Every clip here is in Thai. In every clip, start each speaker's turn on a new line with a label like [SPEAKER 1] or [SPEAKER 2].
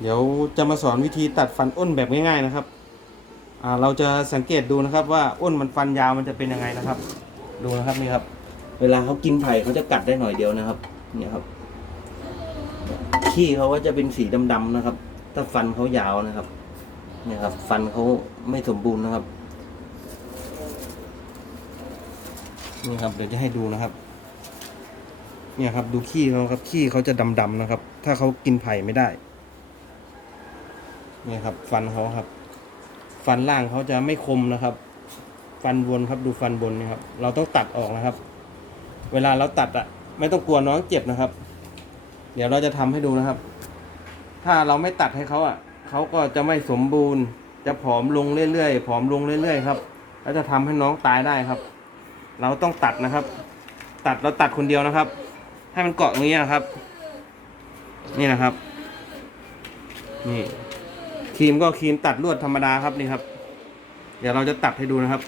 [SPEAKER 1] เดี๋ยวจะมาสอนวิธีตัดฟันอ้นแบบง่ายๆนะครับเราจะสังเกตดูนะครับว่าอ้นมันฟันยาวมันจะเป็นยังไงนะครับ ดูนะครับนี่ครับ เวลาเขากินไผ่เขาจะกัดได้หน่อยเดียวนะครับ เนี่ยครับขี้เขาก็จะเป็นสีดำๆนะครับ ถ้าฟันเขายาวนะครับเนี่ยครับ ฟันเขาไม่สมบูรณ์นะครับนี่ครับเดี๋ยวจะให้ดูนะครับ เนี่ยครับ ดูขี้เขาครับขี้เขาจะดำๆนะครับ ถ้าเขากินไผ่ไม่ได้ นี่ครับ ฟันเขาครับ ฟันล่างเขาจะไม่คมนะครับ ฟันบนครับดูฟันบนนี่ครับ เราต้องตัดออกนะครับ เวลาเราตัดอะไม่ต้องกลัวน้องเจ็บนะครับ เดี๋ยวเราจะทำให้ดูนะครับ ถ้าเราไม่ตัดให้เขาอะเขาก็จะไม่สมบูรณ์ จะผอมลงเรื่อยๆผอมลงเรื่อยๆครับ แล้วจะทำให้น้องตายได้ครับ เราต้องตัดนะครับ ตัดเราตัดคนเดียวนะครับ ให้มันเกาะอย่างนี้นะครับ นี่นะครับ นี่ ครีมก็ครีมตัดลวดธรรมดาครับนี่ครับ เดี๋ยวเราจะตัดให้ดูนะครับ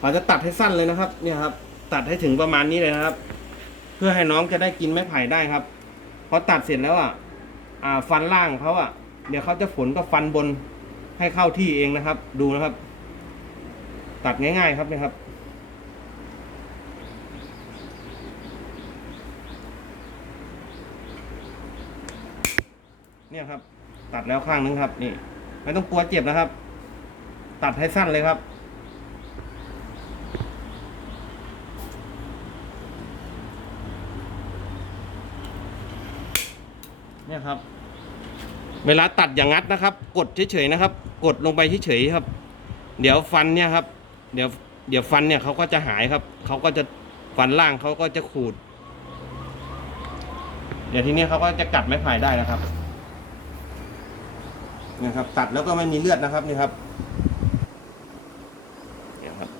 [SPEAKER 1] เราจะตัดให้สั้นเลยนะครับ เนี่ยครับ ตัดให้ถึงประมาณนี้เลยนะครับ เพื่อให้น้องจะได้กินไม้ไผ่ได้ครับพอตัดเสร็จแล้วอะอ่าฟันล่างเขาอะ เดี๋ยวเขาจะฝนกับฟันบนให้เข้าที่เองนะครับ ดูนะครับ ตัดง่าย ๆ ครับนี่ครับเนี่ยครับ ตัดแล้วข้างนึงครับ นี่ ไม่ต้องกลัวเจ็บนะครับ ตัดให้สั้นเลยครับ เนี่ยครับ เวลาตัดอย่างงัดนะครับ กดเฉยๆนะครับ กดลงไปเฉยๆครับ เดี๋ยวฟันเนี่ยครับ เดี๋ยวเดี๋ยวฟันเนี่ยเขาก็จะหายครับ เขาก็จะฟันล่างเขาก็จะขูด เดี๋ยวทีนี้เขาก็จะกัดไม้ไผ่ได้นะครับ นี่ยครับ ตัดแล้วก็ไม่มีเลือดนะครับนี่ครับเนี่ยครับ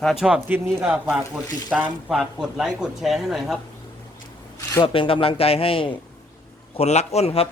[SPEAKER 1] ถ้าชอบคลิปนี้ก็ฝากกดติดตาม ฝากกดไลค์กดแชร์ให้หน่อยครับ เพื่อเป็นกำลังใจให้คนรักอ้นครับ